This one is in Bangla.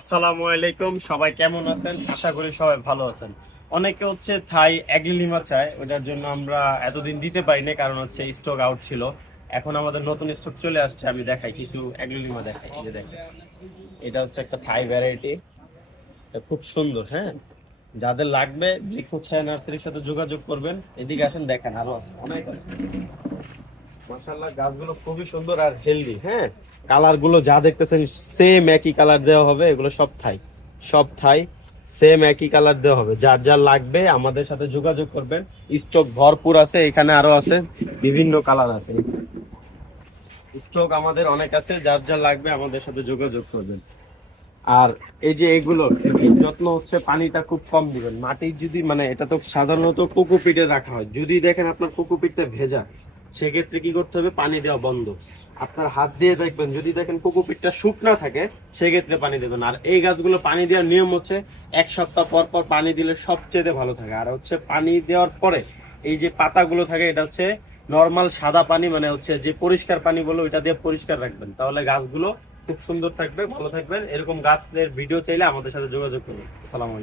আসসালামু আলাইকুম, সবাই কেমন আছেন? আশা করি সবাই ভালো আছেন। অনেকে হচ্ছে থাই অ্যাগ্লিলিমা চায়, ওটার জন্য আমরা এতদিন দিতে পারিনি, কারণ হচ্ছে স্টক আউট ছিল। এখন আমাদের নতুন স্টক চলে আসছে, আমি দেখাই কিছু অ্যাগ্লিলিমা দেখাই। এই যে দেখেন, এটা হচ্ছে একটা থাই ভ্যারাইটি, খুব সুন্দর। হ্যাঁ, যাদের লাগবে বৃক্ষ ছায়া নার্সারির সাথে যোগাযোগ করবেন। এদিকে আসেন, দেখেন আরো আছে, অনেক আছে। মাশাআল্লাহ, গাছগুলো খুবই সুন্দর আর হেলদি। হ্যাঁ, কালার গুলো যা দেখতেছেন সেম একই কালার দেওয়া হবে, এগুলো সব থাই সেম একই কালার দেওয়া হবে। যার যার লাগবে আমাদের সাথে যোগাযোগ করবেন। স্টক ভরপুর আছে, এখানে আরো আছে, বিভিন্ন কালার আছে। স্টক আমাদের অনেক আছে, যার যার লাগবে আমাদের সাথে যোগাযোগ করবেন। আর এই যে এগুলো যত্ন হচ্ছে, পানিটা খুব কম দিবেন। মাটির যদি এটা তো সাধারণত কোকোপিটে রাখা হয়, যদি দেখেন আপনার কোকোপিটটা ভেজা, সেক্ষেত্রে কি করতে হবে, পানি দেওয়া বন্ধ। আপনার হাত দিয়ে দেখবেন, যদি দেখেন কোকোপিটটা শুকনা থাকে, সেক্ষেত্রে পানি দেবেন। আর এই গাছগুলো পানি দেওয়ার নিয়ম হচ্ছে 1 সপ্তাহ পর পর পানি দিলে সবচেয়ে ভালো থাকে। আর হচ্ছে পানি দেওয়ার পরে এই যে পাতাগুলো থাকে, এটা হচ্ছে নর্মাল সাদা পানি, হচ্ছে যে পরিষ্কার পানি বলে, ওইটা দিয়ে পরিষ্কার রাখবেন। তাহলে গাছগুলো খুব সুন্দর থাকবে, ভালো থাকবেন। এরকম গাছের ভিডিও চাইলে আমাদের সাথে যোগাযোগ করুন। আসসালামু আলাইকুম।